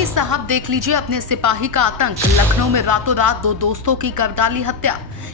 DGP साहब देख लीजिए अपने सिपाही का आतंक। लखनऊ में रातों रात दो दोस्तों की कर डाली हत्या।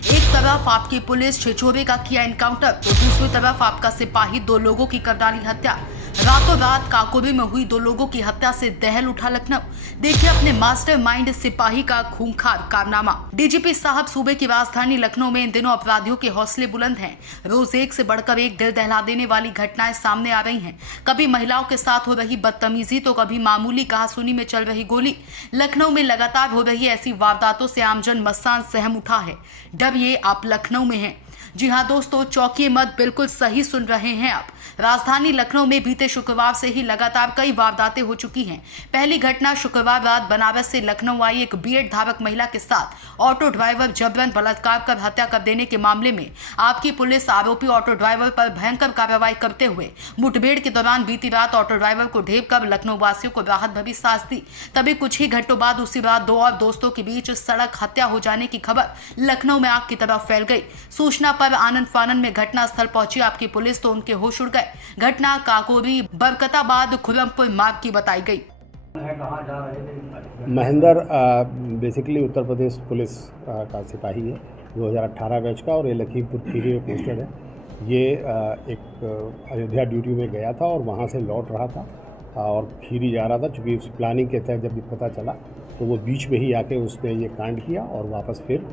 एक तरफ आपकी पुलिस छिछोरे का किया एनकाउंटर तो दूसरी तरफ आपका सिपाही दो लोगों की कर डाली हत्या। रातों रात काकोरी में हुई दो लोगों की हत्या से दहल उठा लखनऊ। देखिए अपने मास्टरमाइंड सिपाही का खूंखार कारनामा। डीजीपी साहब सूबे की राजधानी लखनऊ में इन दिनों अपराधियों के हौसले बुलंद हैं। रोज एक से बढ़कर एक दिल दहला देने वाली घटनाएं सामने आ रही हैं। कभी महिलाओं के साथ हो रही बदतमीजी तो कभी मामूली कहासुनी में चल रही गोली। लखनऊ में लगातार हो रही ऐसी वारदातों से आमजन मसान सहम उठा है। डरिए आप लखनऊ में हैं। जी हां दोस्तों, चौंकिए मत, बिल्कुल सही सुन रहे हैं आप। राजधानी लखनऊ में बीते शुक्रवार से ही लगातार कई वारदातें हो चुकी हैं। पहली घटना शुक्रवार रात बनारस से लखनऊ आई एक बीएड धारक महिला के साथ ऑटो ड्राइवर जबरन बलात्कार कर हत्या कर देने के मामले में आपकी पुलिस आरोपी ऑटो ड्राइवर पर भयंकर कार्रवाई करते हुए मुठभेड़ के दौरान बीती रात ऑटो ड्राइवर को ढेर कर लखनऊ वासियों को राहत भरी सांस दी। तभी कुछ ही घंटों बाद उसी रात दो और दोस्तों के बीच सड़क हत्या हो जाने की खबर लखनऊ में आग की तरह फैल गई। सूचना पर आनंद फानन में घटनास्थल पहुंची आपकी पुलिस तो उनके होश उड़ गए। घटना काकोरी बरकताबाद खुरमपुर मार्ग की बताई गई। महेंद्र बेसिकली उत्तर प्रदेश पुलिस का सिपाही है, 2018 बैच का, और ये लखीमपुर खीरी में पोस्टेड है। ये एक अयोध्या ड्यूटी में गया था और वहाँ से लौट रहा था और खीरी जा रहा था। चूँकि उस प्लानिंग के तहत जब पता चला तो वो बीच में ही आके उसने ये कांड किया और वापस फिर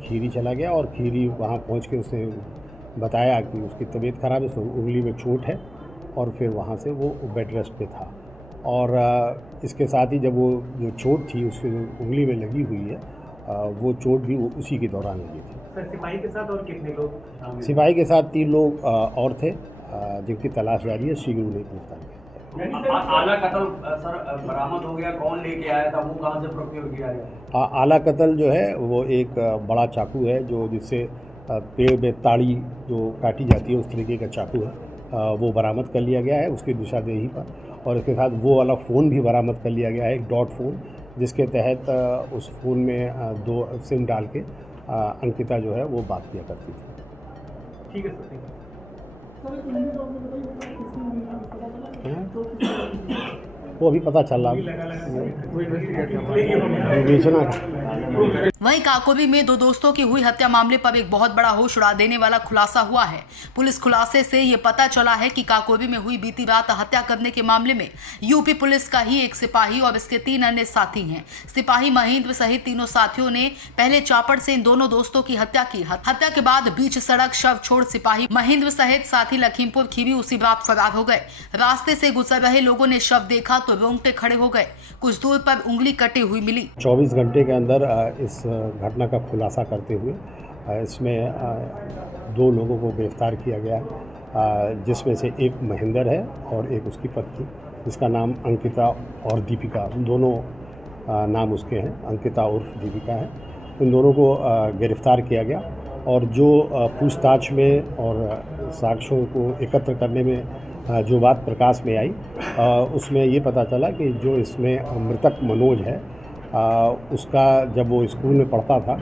खीरी चला गया। और खीरी वहाँ पहुँच के उसने बताया कि उसकी तबीयत ख़राब है, उसको उंगली में चोट है, और फिर वहाँ से वो बेड रेस्ट पे था। और इसके साथ ही जब वो जो चोट थी उसकी उंगली में लगी हुई है, वो चोट भी उसी के दौरान लगी थी। सर, सिपाही के साथ और कितने लोग? सिपाही के साथ 3 लोग और थे, जिनकी तलाश जारी है। शीघ्र उन्हें गिरफ्तार किया। आला कत्ल सर बरामद हो गया, कौन लेके आया था, वो कहाँ से प्रोक्योर किया गया? आला कत्ल जो है वो एक बड़ा चाकू है, जो जिससे पेड़ में ताड़ी जो काटी जाती है उस तरीके का चाकू है, वो बरामद कर लिया गया है उसकी निशानदेही पर। और इसके साथ वो वाला फ़ोन भी बरामद कर लिया गया है, एक डॉट फ़ोन, जिसके तहत उस फ़ोन में 2 सिम डाल के अंकिता जो है वो बात किया करती थी। ठीक है सर, ठीक है। वो अभी पता चल रहा है। वहीं काकोरी में दो दोस्तों की हुई हत्या मामले पर एक बहुत बड़ा होश उड़ा देने वाला खुलासा हुआ है। पुलिस खुलासे से ये पता चला है कि काकोरी में हुई बीती रात हत्या करने के मामले में यूपी पुलिस का ही एक सिपाही और इसके 3 अन्य साथी हैं। सिपाही महेंद्र सहित तीनों साथियों ने पहले चापड़ से इन दोनों दोस्तों की हत्या की। हत्या के बाद बीच सड़क शव छोड़ सिपाही महेंद्र सहित साथी लखीमपुर खीरी उसी रात फरार हो गए। रास्ते से गुजर रहे लोगों ने शव देखा तो रोंगटे खड़े हो गए। कुछ दूर पर उंगली कटी हुई मिली। 24 घंटे के अंदर इस घटना का खुलासा करते हुए इसमें 2 लोगों को गिरफ्तार किया गया, जिसमें से एक महेंद्र है और एक उसकी पत्नी, जिसका नाम अंकिता और दीपिका, दोनों नाम उसके हैं, अंकिता उर्फ दीपिका है। इन दोनों को गिरफ्तार किया गया और जो पूछताछ में और साक्ष्यों को एकत्र करने में जो बात प्रकाश में आई, उसमें ये पता चला कि जो इसमें मृतक मनोज है, उसका जब वो स्कूल में पढ़ता था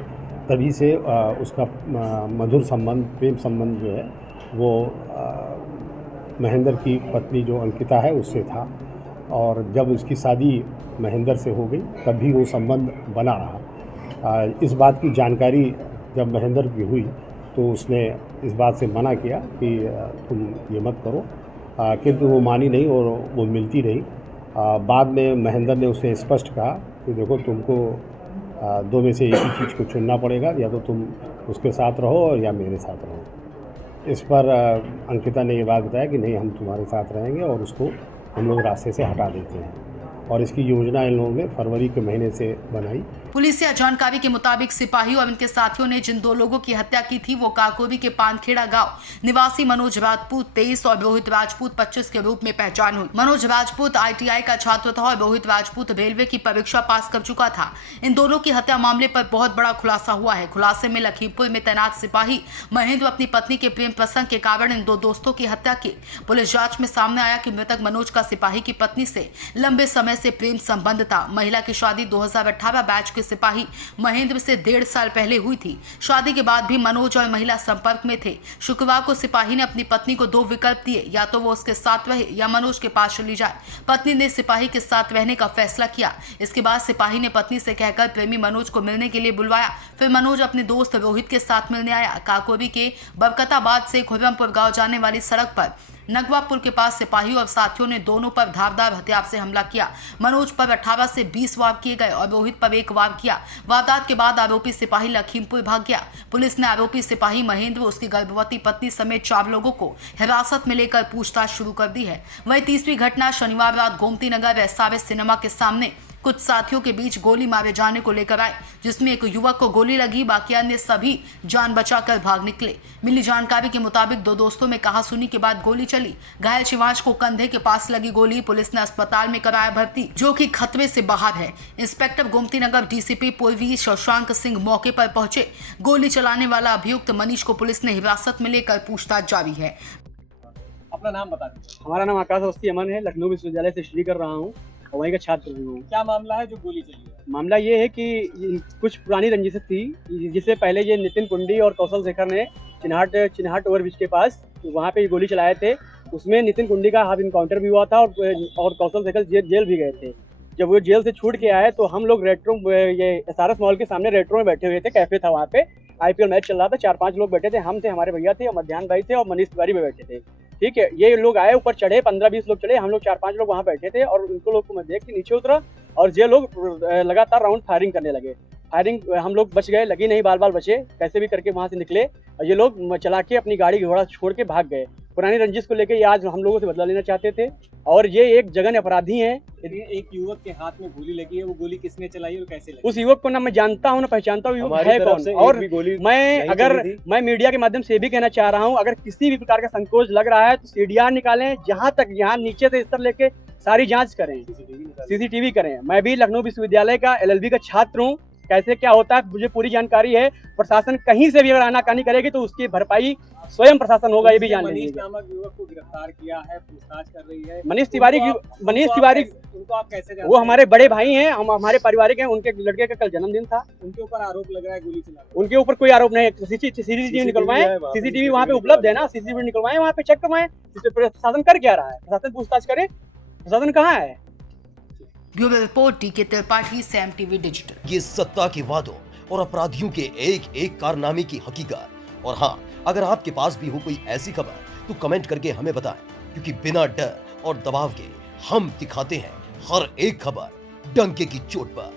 तभी से उसका मधुर संबंध, प्रेम संबंध जो है वो महेंद्र की पत्नी जो अंकिता है उससे था। और जब उसकी शादी महेंद्र से हो गई तब भी वो संबंध बना रहा। इस बात की जानकारी जब महेंद्र की हुई तो उसने इस बात से मना किया कि तुम ये मत करो, किंतु वो मानी नहीं और वो मिलती रही। बाद में महेंद्र ने उसे स्पष्ट कहा कि देखो, तुमको 2 में से एक ही चीज़ को चुनना पड़ेगा, या तो तुम उसके साथ रहो या मेरे साथ रहो। इस पर अंकिता ने ये बात बताया कि नहीं, हम तुम्हारे साथ रहेंगे और उसको हम लोग रास्ते से हटा देते हैं। और इसकी योजना इन लोगों ने फरवरी के महीने से बनाई। पुलिसिया जानकारी के मुताबिक सिपाही और उनके साथियों ने जिन 2 लोगों की हत्या की थी वो काकोरी के पानखेड़ा गांव निवासी मनोज राजपूत 23 और रोहित राजपूत 25 के रूप में पहचान हुई। मनोज राजपूत ITI का छात्र था और रोहित राजपूत रेलवे की परीक्षा पास कर चुका था। इन दोनों की हत्या मामले पर बहुत बड़ा खुलासा हुआ है। खुलासे में लखीमपुर में तैनात सिपाही महेंद्र अपनी पत्नी के प्रेम प्रसंग के कारण इन 2 दोस्तों की हत्या की। पुलिस जांच में सामने आया कि मृतक मनोज का सिपाही की पत्नी से लंबे समय से प्रेम संबंध था। महिला की शादी 2018 बैच के सिपाही महेंद्र से 1.5 साल पहले हुई थी। शादी के बाद भी मनोज और महिला संपर्क में थे। शुक्रवार को सिपाही ने अपनी पत्नी को 2 विकल्प दिए, या तो वो उसके साथ रहे या मनोज के पास चली जाए। पत्नी ने सिपाही के साथ रहने का फैसला किया। इसके बाद सिपाही ने पत्नी से कहकर प्रेमी मनोज को मिलने के लिए बुलवाया। फिर मनोज अपने दोस्त रोहित के साथ मिलने आया। काकोरी के बरकताबाद से खुर्रमपुर गांव जाने वाली सड़क पर नगवापुर के पास सिपाही और साथियों ने दोनों पर धारदार हथियार से हमला किया। मनोज पर 18 से 20 वार किए गए और रोहित पर 1 वार किया। वारदात के बाद आरोपी सिपाही लखीमपुर भाग गया। पुलिस ने आरोपी सिपाही महेंद्र, उसकी गर्भवती पत्नी समेत 4 लोगों को हिरासत में लेकर पूछताछ शुरू कर दी है। वही तीसरी घटना शनिवार रात गोमती नगर एसआरएस सिनेमा के सामने कुछ साथियों के बीच गोली मारे जाने को लेकर आए, जिसमें एक युवक को गोली लगी, बाकी अन्य सभी जान बचाकर भाग निकले। मिली जानकारी के मुताबिक 2 दोस्तों में कहासुनी के बाद गोली चली। घायल शिवांश को कंधे के पास लगी गोली पुलिस ने अस्पताल में कराया भर्ती, जो कि खतरे से बाहर है। इंस्पेक्टर गोमती नगर डीसीपी पूर्वी शशांक सिंह मौके पर पहुंचे। गोली चलाने वाला अभियुक्त मनीष को पुलिस ने हिरासत में लेकर पूछताछ जारी है। अपना नाम बता दीजिए। हमारा नाम आकाश अवस्थी अमन है। लखनऊ विश्वविद्यालय से स्टडी कर रहा हूँ और वहीं का छात्र भी हूँ। क्या मामला है जो गोली चली है? मामला ये है कि कुछ पुरानी रंजिश थी, जिससे पहले ये नितिन कुंडी और कौशल शेखर ने चिन्हाट ओवरब्रिज के पास वहाँ पे गोली चलाए थे। उसमें नितिन कुंडी का हाथ इनकाउंटर भी हुआ था और कौशल शेखर जेल भी गए थे। जब वो जेल से छूट के आए तो हम लोग रेट्रो ये एसआरएस मॉल के सामने रेट्रो में बैठे हुए थे। कैफे था वहाँ पे, आईपीएल मैच चल रहा था। 4-5 लोग बैठे थे। हम थे, हमारे भैया थे और मध्यान्ह भाई थे और मनीष तिवारी में बैठे थे। ठीक है, ये लोग आए, ऊपर चढ़े, 15-20 लोग चढ़े, हम लोग 4-5 लोग वहाँ बैठे थे और उनको लोग को मैं देख के नीचे उतरा और ये लोग लगातार राउंड फायरिंग करने लगे। फायरिंग हम लोग बच गए, लगी नहीं, बाल बचे, कैसे भी करके वहाँ से निकले और ये लोग चला के अपनी गाड़ी घोड़ा छोड़ के भाग गए। पुरानी रंजिश को लेकर ये आज हम लोगों से बदला लेना चाहते थे और ये एक जघन्य अपराधी हैं। एक युवक के हाथ में गोली लगी है, वो गोली किसने चलाई और कैसे लगी? उस युवक को ना मैं जानता हूँ ना पहचानता हूँ, युवक है कौन। और मैं मीडिया के माध्यम से भी कहना चाह रहा हूँ, अगर किसी भी प्रकार का संकोच लग रहा है तो सीडीआर निकालें, जहाँ तक यहाँ नीचे से स्तर लेके सारी जांच करें, सीसीटीवी करें। मैं भी लखनऊ विश्वविद्यालय का LLB का छात्र हूँ। कैसे क्या होता है मुझे पूरी जानकारी है। प्रशासन कहीं से भी अगर आनाकानी करेगी तो उसकी भरपाई स्वयं प्रशासन होगा, ये भी जान लीजिए। मनीष नामक युवक को गिरफ्तार किया है, पूछताछ कर रही है। मनीष तिवारी उनको आप कैसे जानते हैं? वो हमारे बड़े भाई हैं, हम हमारे पारिवारिक हैं। उनके लड़के का कल जन्मदिन था। उनके ऊपर आरोप लग रहा है गोली चलाने का। उनके ऊपर कोई आरोप नहीं है। सीसीटीवी निकलवाएं, सीसीटीवी वहाँ पे उपलब्ध है ना, सीसीटीवी निकलवाएं, वहाँ पे चेक करवाएं। प्रशासन कर क्या रहा है? प्रशासन पूछताछ करे, प्रशासन कहाँ है? Bureau report DK Tripathi, Sam TV digital. ये सत्ता के वादों और अपराधियों के एक कारनामे की हकीकत। और हाँ, अगर आपके पास भी हो कोई ऐसी खबर तो कमेंट करके हमें बताएं, क्योंकि बिना डर और दबाव के हम दिखाते हैं हर एक खबर डंके की चोट पर।